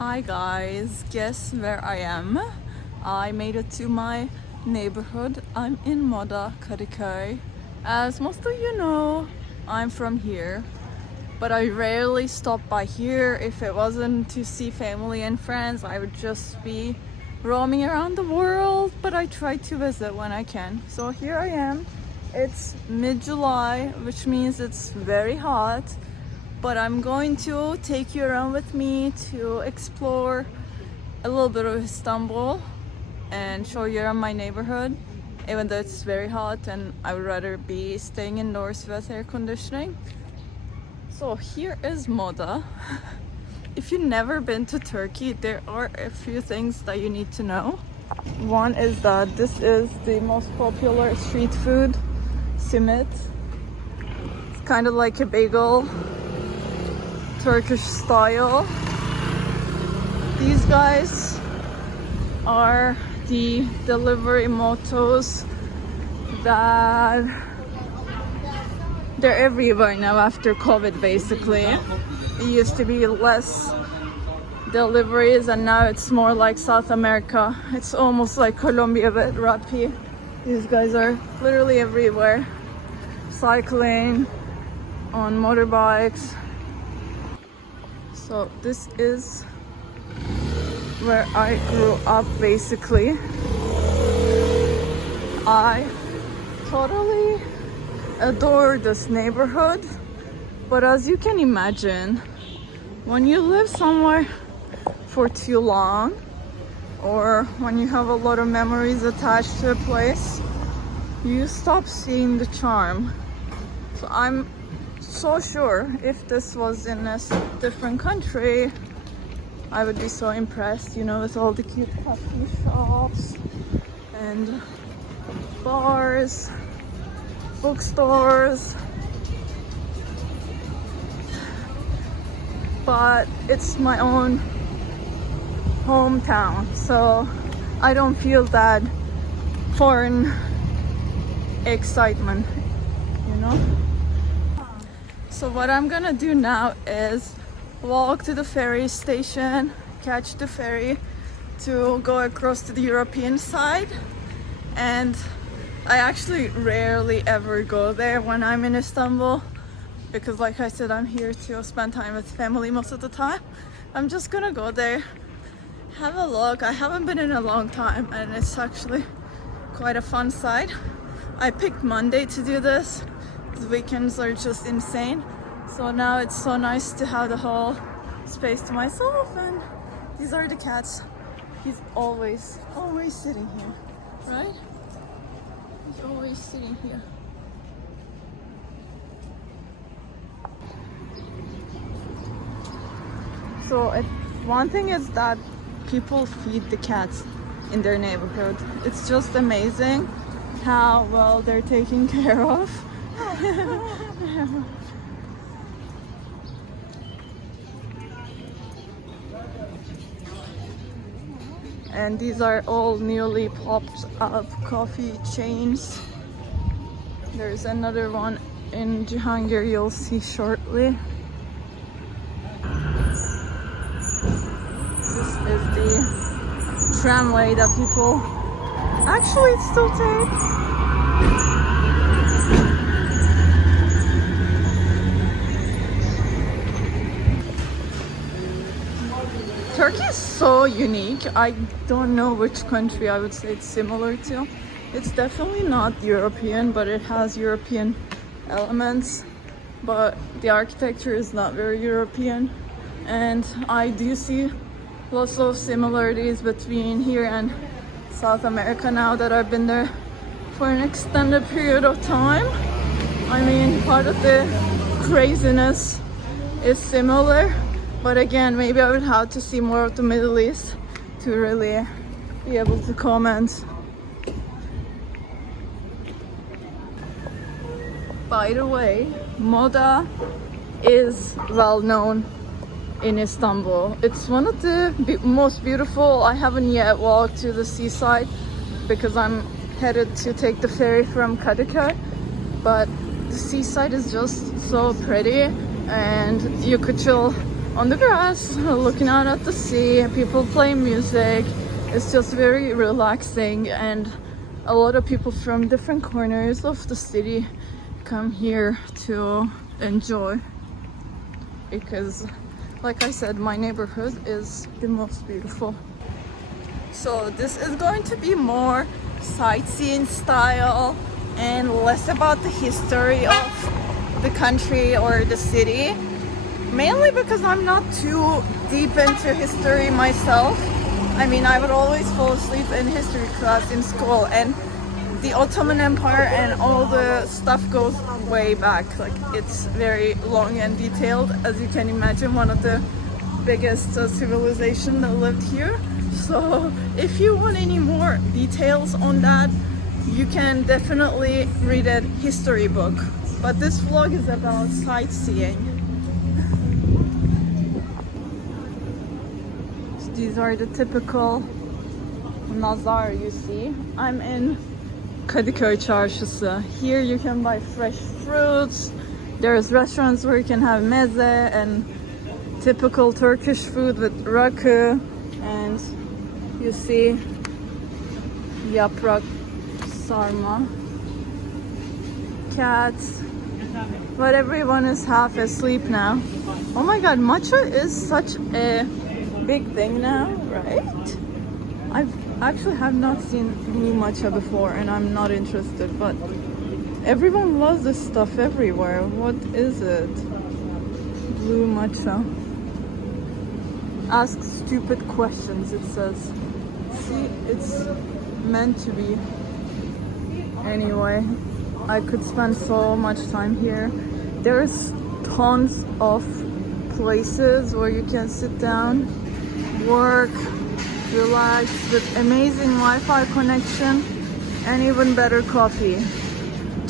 Hi guys, guess where I am? I made it to my neighborhood. I'm in Moda, Kadikoy. As most of you know, I'm from here, but I rarely stop by here. If it wasn't to see family and friends, I would just be roaming around the world, but I try to visit when I can. So here I am. It's mid-July, which means it's very hot. But I'm going to take you around with me to explore a little bit of Istanbul and show you around my neighborhood, even though it's very hot and I would rather be staying indoors with air conditioning. So here is Moda. If you've never been to Turkey, there are a few things that you need to know. One is that this is the most popular street food, simit. It's kind of like a bagel, Turkish style. These guys are the delivery motos that they're everywhere now after COVID basically. It used to be less deliveries and now it's more like South America. It's almost like Colombia but Rappi. These guys are literally everywhere. Cycling, on motorbikes. So this is where I grew up basically. I totally adore this neighborhood, but as you can imagine, when you live somewhere for too long or when you have a lot of memories attached to a place, you stop seeing the charm. So I'm so sure if this was in a different country, I would be so impressed, you know, with all the cute coffee shops and bars, bookstores. But it's my own hometown, so I don't feel that foreign excitement, you know? So what I'm gonna do now is walk to the ferry station, catch the ferry to go across to the European side. And I actually rarely ever go there when I'm in Istanbul because, like I said, I'm here to spend time with family most of the time. I'm just gonna go there, have a look. I haven't been in a long time and it's actually quite a fun site. I picked Monday to do this. The weekends are just insane. So now it's so nice to have the whole space to myself, and these are the cats. He's always sitting here, right? He's always sitting here. So one thing is that people feed the cats in their neighborhood. It's just amazing how well they're taken care of. And these are all newly popped up coffee chains. There's another one in Cihangir you'll see shortly. This is the tramway that people actually still take. Turkey is so unique. I don't know which country I would say it's similar to. It's definitely not European, but it has European elements. But the architecture is not very European. And I do see lots of similarities between here and South America now that I've been there for an extended period of time. I mean, part of the craziness is similar. But again, maybe I would have to see more of the Middle East to really be able to comment. By the way, Moda is well known in Istanbul. It's one of the most beautiful. I haven't yet walked to the seaside because I'm headed to take the ferry from Kadıköy. But the seaside is just so pretty and you could chill on the grass, looking out at the sea. People play music. It's just very relaxing, and a lot of people from different corners of the city come here to enjoy, because like I said, my neighborhood is the most beautiful. So this is going to be more sightseeing style and less about the history of the country or the city, mainly because I'm not too deep into history myself. I mean, I would always fall asleep in history class in school, and the Ottoman Empire and all the stuff goes way back. Like, it's very long and detailed, as you can imagine, one of the biggest civilization that lived here. So if you want any more details on that, you can definitely read a history book. But this vlog is about sightseeing. So these are the typical nazar you see. I'm in Kadikoy çarşısı. Here you can buy fresh fruits. There's restaurants where you can have meze and typical Turkish food with rakı, and you see yaprak sarma, cats, but everyone is half asleep now. Oh my god, matcha is such a big thing now, right? I've actually have not seen blue matcha before, and I'm not interested, but everyone loves this stuff everywhere. What is it? Blue matcha. Ask stupid questions, it says. See, it's meant to be. Anyway, I could spend so much time here. There's tons of places where you can sit down, work, relax, with amazing Wi-Fi connection and even better coffee.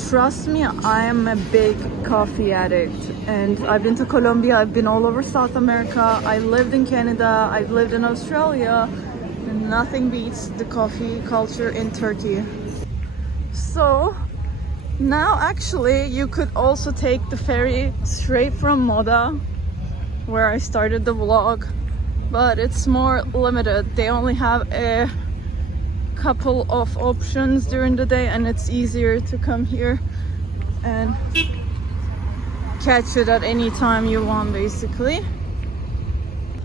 Trust me, I am a big coffee addict, and I've been to Colombia, I've been all over South America, I lived in Canada, I've lived in Australia, and nothing beats the coffee culture in Turkey. So now actually you could also take the ferry straight from Moda, where I started the vlog, but it's more limited. They only have a couple of options during the day, and it's easier to come here and catch it at any time you want, basically.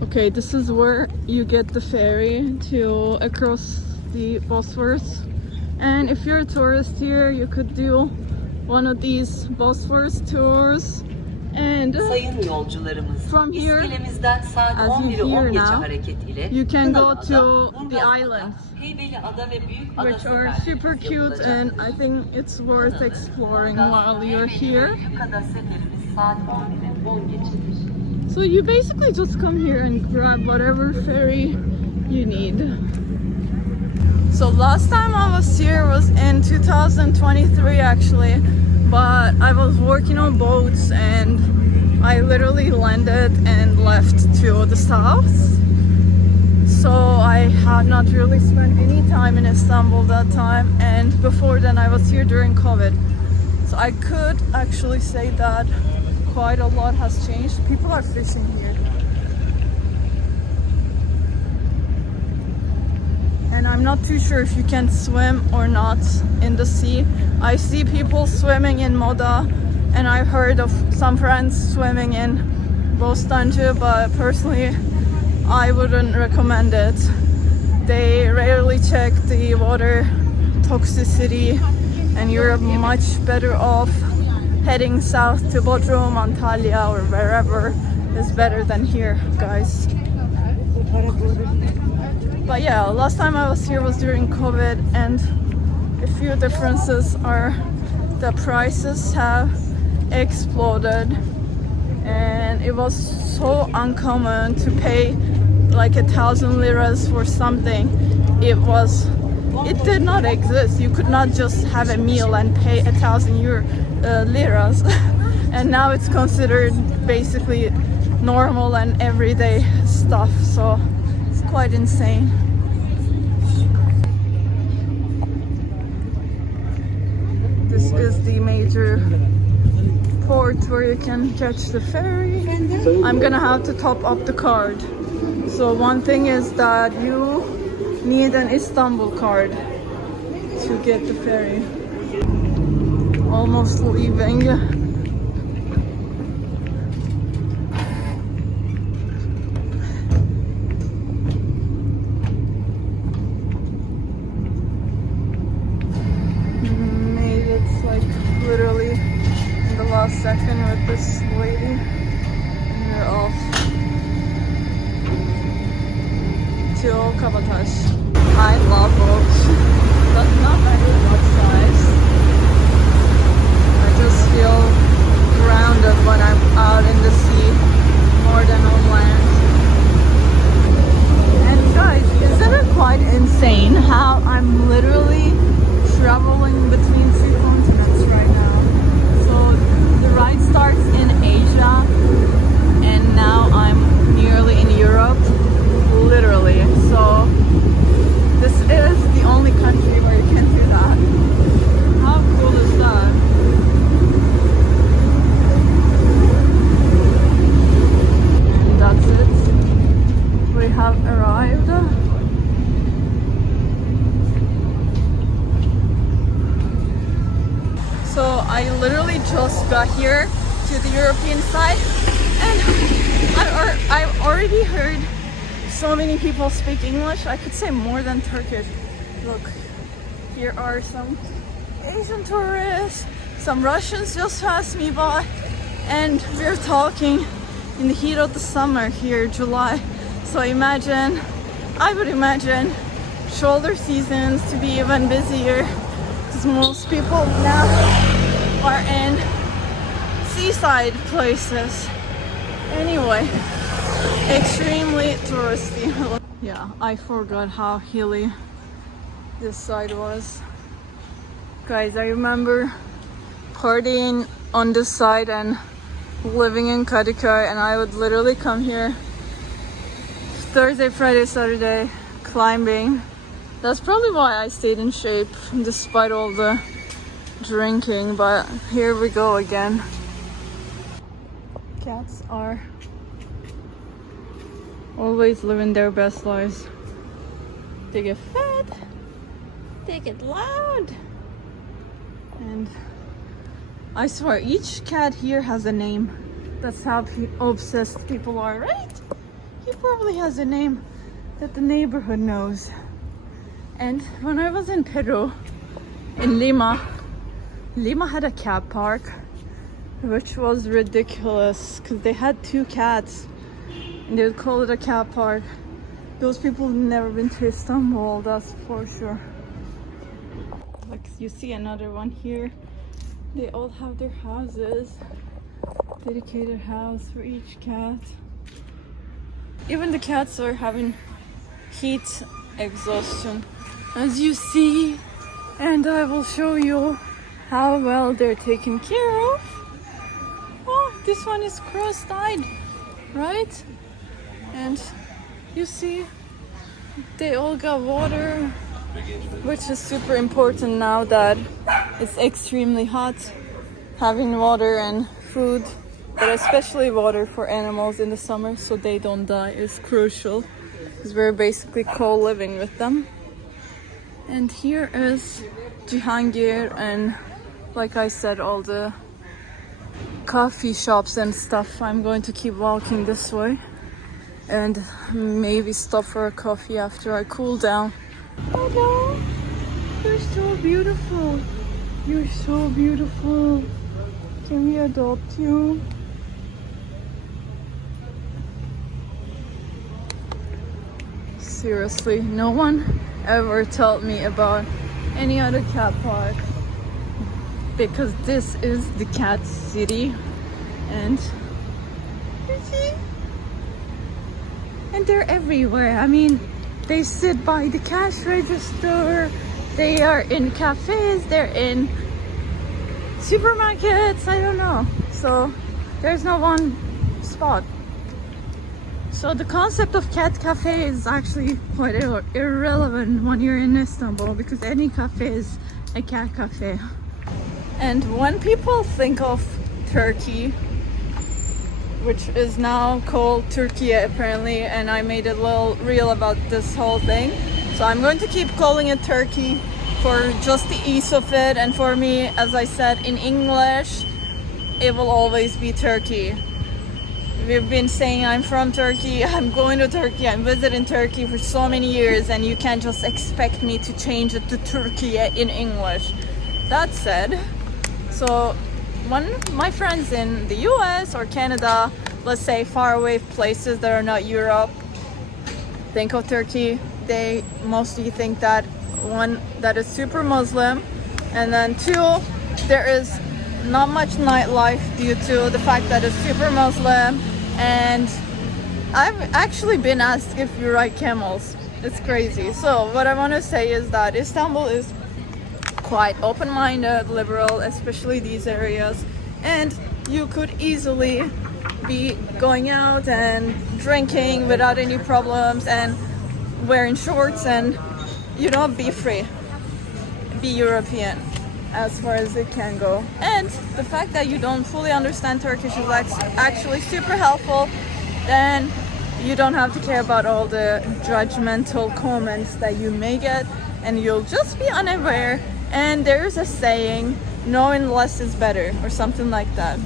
Okay, this is where you get the ferry to across the Bosphorus, and if you're a tourist here, you could do one of these Bosphorus tours. And from here, as you hear now, you can go to the islands, which are super cute, and I think it's worth exploring while you're here. So you basically just come here and grab whatever ferry you need. So last time I was here was in 2023 actually, but I was working on boats and I literally landed and left to the south. So I had not really spent any time in Istanbul that time, and before then I was here during COVID. So I could actually say that quite a lot has changed. People are fishing here. And I'm not too sure if you can swim or not in the sea. I see people swimming in Moda, and I've heard of some friends swimming in Bostancı, but personally I wouldn't recommend it. They rarely check the water toxicity, and you're much better off heading south to Bodrum, Antalya, or wherever is better than here, guys. But yeah, last time I was here was during COVID, and a few differences are the prices have exploded, and it was so uncommon to pay like 1,000 liras for something. It did not exist. You could not just have a meal and pay 1,000 liras. And now it's considered basically normal and everyday stuff, so it's quite insane. This is the major port where you can catch the ferry. I'm gonna have to top up the card. So one thing is that you need an Istanbul card to get the ferry. Almost leaving. Made it like literally in the last second with this lady. And we're off to Kabataş. I love boats, but not very boat size. I just feel grounded when I'm out in the sea more than on land. And guys, isn't it quite insane how I'm literally traveling between two continents right now? So the ride starts in Asia and now I'm nearly in Europe, literally. So this is the only country where you can do that. How cool is that? And that's it. We have arrived. So I literally just got here to the European side and I've already heard so many people speak English. I could say more than Turkish. Look, here are some Asian tourists, some Russians just passed me by, and we're talking in the heat of the summer here, July. So I would imagine shoulder seasons to be even busier because most people now are in seaside places. Anyway, extremely touristy. Yeah, I forgot how hilly this side was. Guys, I remember partying on this side and living in Kadikoy, and I would literally come here Thursday, Friday, Saturday climbing. That's probably why I stayed in shape despite all the drinking, but here we go again. Cats are always living their best lives. They get fed, they get loud, and I swear each cat here has a name. That's how obsessed people are, right? He probably has a name that the neighborhood knows. And when I was in Peru, in Lima had a cat park, which was ridiculous because they had 2 cats and they would call it a cat park. Those people have never been to Istanbul, that's for sure. Like you see another one here. They all have their houses, dedicated house for each cat. Even the cats are having heat exhaustion, as you see, and I will show you how well they're taken care of. Oh, this one is cross-eyed, right? And you see, they all got water, which is super important now that it's extremely hot. Having water and food, but especially water for animals in the summer so they don't die, is crucial, because we're basically co-living with them. And here is Cihangir, and like I said, all the coffee shops and stuff. I'm going to keep walking this way and maybe stop for a coffee after I cool down. Hello, you're so beautiful. You're so beautiful. Can we adopt you? Seriously, no one ever told me about any other cat park, because this is the cat city. And you see, and they're everywhere. I mean, they sit by the cash register, they are in cafes, they're in supermarkets, I don't know. So there's no one spot. So the concept of cat cafe is actually quite irrelevant when you're in Istanbul, because any cafe is a cat cafe. And when people think of Turkey, which is now called Turkey apparently, and I made a little reel about this whole thing. So I'm going to keep calling it Turkey for just the ease of it, and for me, as I said, in English, it will always be Turkey. We've been saying I'm from Turkey, I'm going to Turkey, I'm visiting Turkey for so many years, and you can't just expect me to change it to Turkey in English. That said, so when my friends in the US or Canada, let's say faraway places that are not Europe, think of Turkey, they mostly think that one, that is super Muslim, and then two, there is not much nightlife due to the fact that it's super Muslim. And I've actually been asked if we ride camels. It's crazy. So what I want to say is that Istanbul is quite open-minded, liberal, especially these areas, and you could easily be going out and drinking without any problems and wearing shorts and, you know, be free, be European as far as it can go. And the fact that you don't fully understand Turkish is actually super helpful. Then you don't have to care about all the judgmental comments that you may get, and you'll just be unaware. And there's a saying, knowing less is better, or something like that.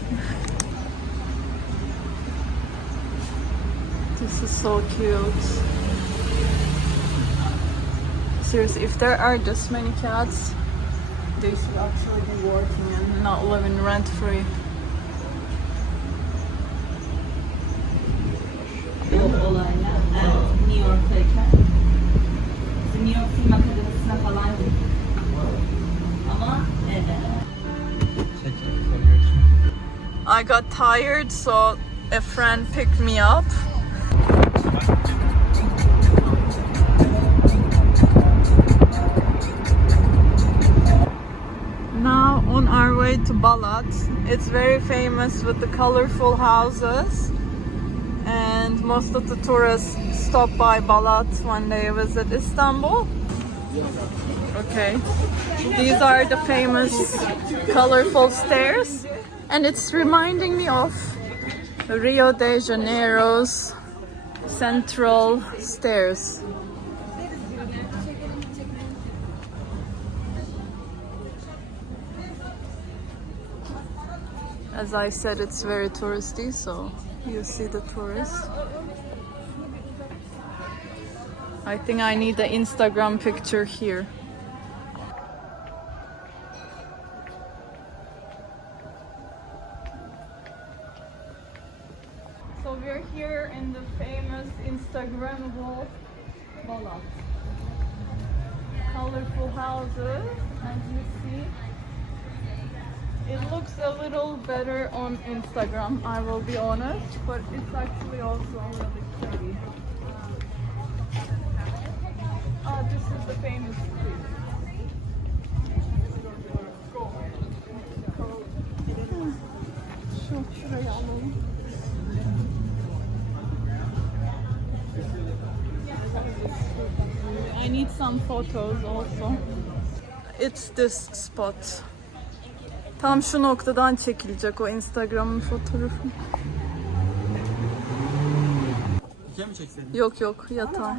This is so cute. Seriously, if there are this many cats, they should actually be working and not living rent-free. Olayla New York'tayken New York Film Akademisi'ne falan gittim. Ama I got tired, so a friend picked me up. Now on our way to Balat. It's very famous with the colorful houses, and most of the tourists stop by Balat when they visit Istanbul. Okay, these are the famous colorful stairs, and it's reminding me of Rio de Janeiro's central stairs. As I said, it's very touristy, so you see the tourists. I think I need the Instagram picture here. So we're here in the famous Instagrammable Balat. Colorful houses, as you see. It looks a little better on Instagram, I will be honest, but it's actually also really pretty. Oh, this is the famous street. Şurayı alalım. I need some photos also. It's this spot. Tam şu noktadan çekilecek o Instagram'ın fotoğrafı. İkiye mi çekseydin? Yok yok, yatağa.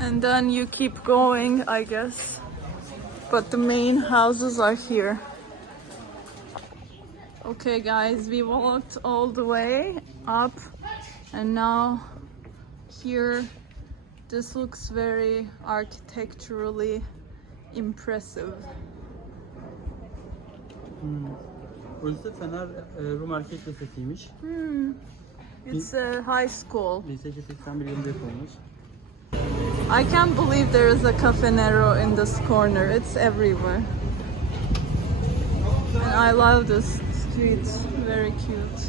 And then you keep going, I guess. But the main houses are here. Okay guys, we walked all the way up, and now here this looks very architecturally impressive. Burası Fener Rum Erkek Lisesi'ymiş. It's a high school. 1881 yılında yapılmış. I can't believe there is a Cafe Nero in this corner. It's everywhere. And I love this street. Very cute.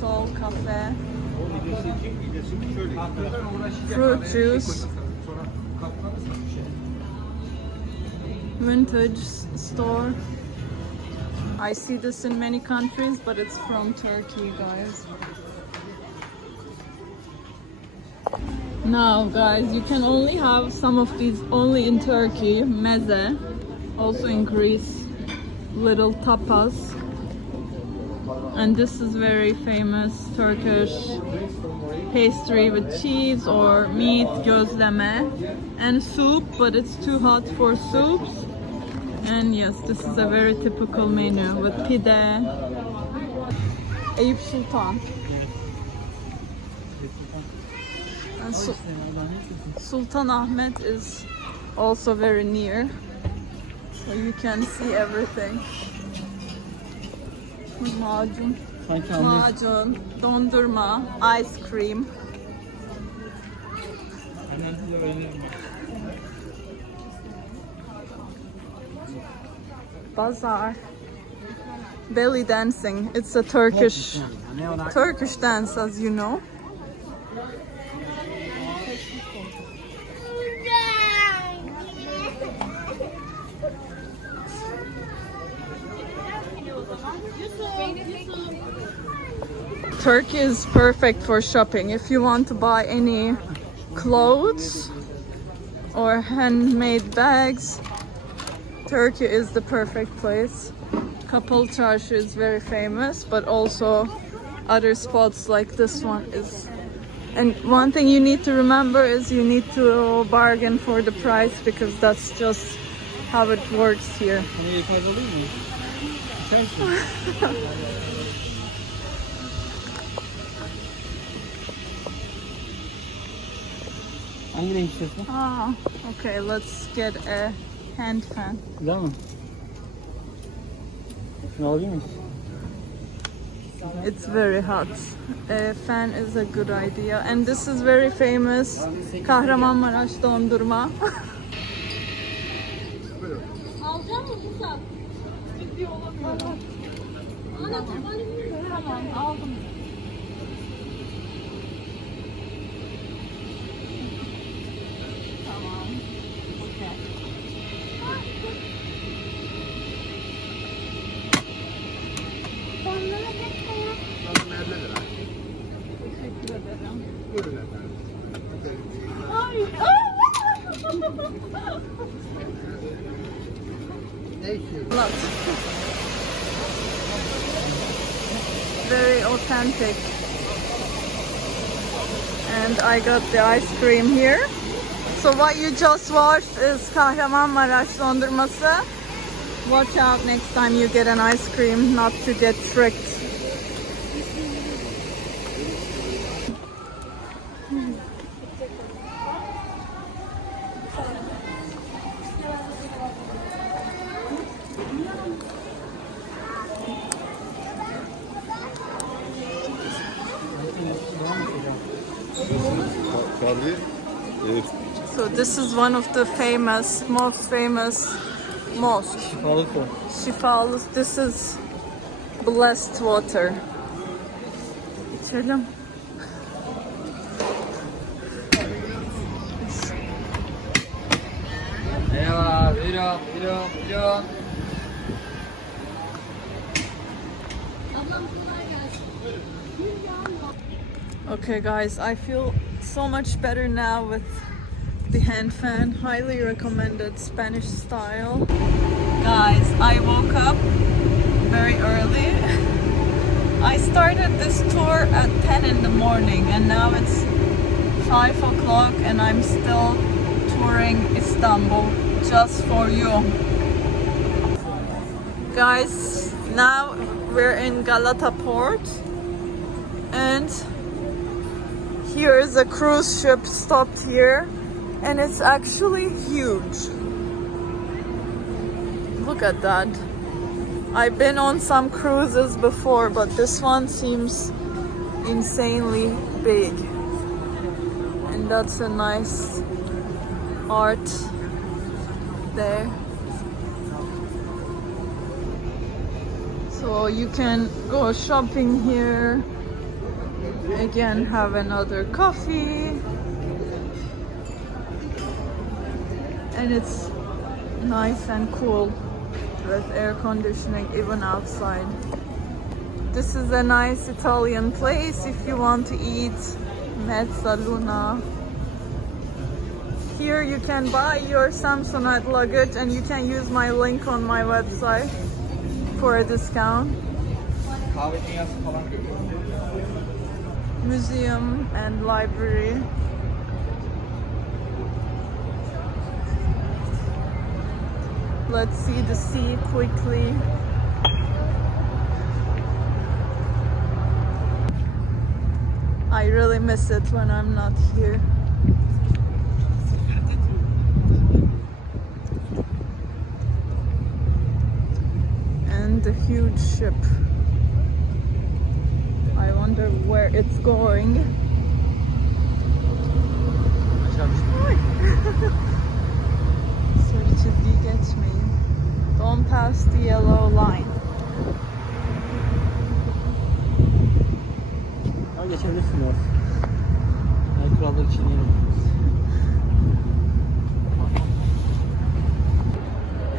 Sol Cafe. Fruit juice. Vintage store. I see this in many countries, but it's from Turkey, guys. Now guys, you can only have some of these only in Turkey. Meze, also in Greece, little tapas. And this is very famous Turkish pastry with cheese or meat, gözleme, and soup, but it's too hot for soups. And yes, this is a very typical menu with pide. Eyüp Sultan. And Sultan Ahmet is also very near, so you can see everything. Macun, Sanki anlıyorsun. macun, dondurma, ice cream. Bazaar. Belly dancing. It's a Turkish dance, as you know. Turkey is perfect for shopping. If you want to buy any clothes or handmade bags, Turkey is the perfect place. Kapalı Çarşı is very famous, but also other spots like this one is. And one thing you need to remember is you need to bargain for the price, because that's just how it works here. Sana yeterli olur mu? İçersin. Hangi renk istiyorsun? Ah, okay, let's get a hand fan. Güzel mi? Şunu alabilir miyiz? It's very hot. A fan is a good idea. And this is very famous Kahramanmaraş dondurma. Alacak mısın Musab? Ciddi olamıyorum. Ana kurbanı tamam aldım. Tamam. Okay. Teşekkür ederim. Buyurun efendim. Ay. Balat. Very authentic. And I got the ice cream here. So what you just watched is Kahramanmaraş dondurması. Watch out next time you get an ice cream not to get tricked. So this is one of the most famous mosque. Şifalı su. Şifalı. This is blessed water. İçelim. Merhaba, buyurun. Okay guys, I feel so much better now with the hand fan. Highly recommended, Spanish style. Guys, I woke up very early. I started this tour at 10 in the morning and now it's 5 o'clock and I'm still touring Istanbul just for you. Guys, now we're in Galata Port and here is a cruise ship stopped here and it's actually huge. Look at that. I've been on some cruises before, but this one seems insanely big. And that's a nice art there. So you can go shopping here. Again, have another coffee. And it's nice and cool with air conditioning even outside. This is a nice Italian place if you want to eat mezzaluna here you can buy your Samsonite luggage and you can use my link on my website for a discount. Kahve dünyası falan. Museum and library. Let's see the sea quickly. I really miss it when I'm not here. And the huge ship. I wonder where it's going. Sarı çizgiyi geçmeyin. Don't pass the yellow line. Ama geçebilirsin biraz. Yani kuralları çiğneyelim.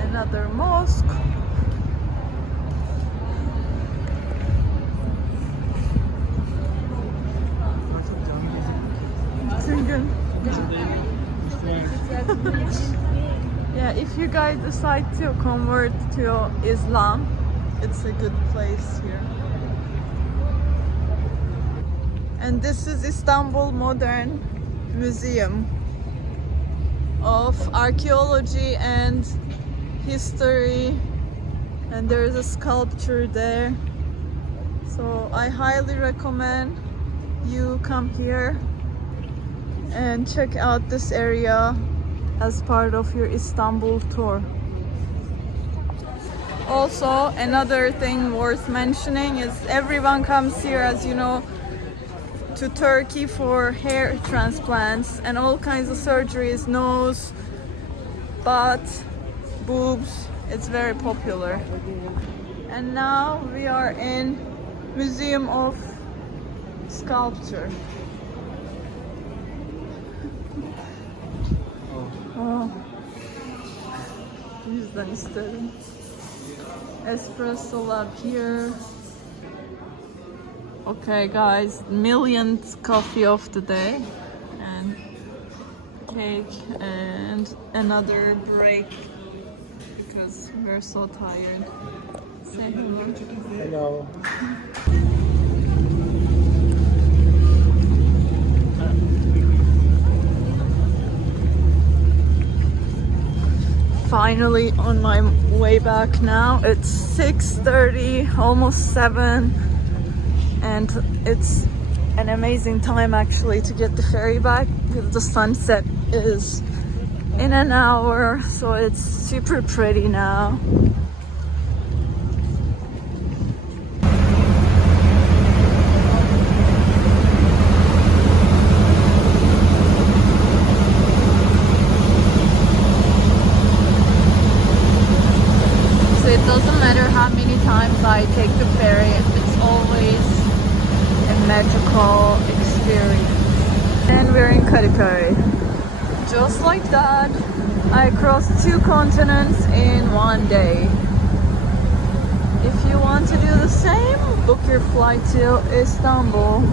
Another mosque. Bütün gün. Yeah, if you guys decide to convert to Islam, it's a good place here. And this is Istanbul Modern Museum of Archaeology and History, and there is a sculpture there. So I highly recommend you come here and check out this area as part of your Istanbul tour. Also, another thing worth mentioning is everyone comes here, as you know, to Turkey for hair transplants and all kinds of surgeries, nose, butt, boobs. It's very popular. And now we are in Museum of Sculpture. Oh. Bu yüzden istedim. Espresso lab here. Okay guys, millionth coffee of the day and cake and another break because we're so tired. Say hello. Hello. Finally on my way back now. It's 6:30, almost 7, and it's an amazing time actually to get the ferry back because the sunset is in an hour, so it's super pretty now. It doesn't matter how many times I take the ferry, it's always a magical experience. And we're in Kadikoy. Just like that, I crossed 2 continents in 1 day. If you want to do the same, book your flight to Istanbul.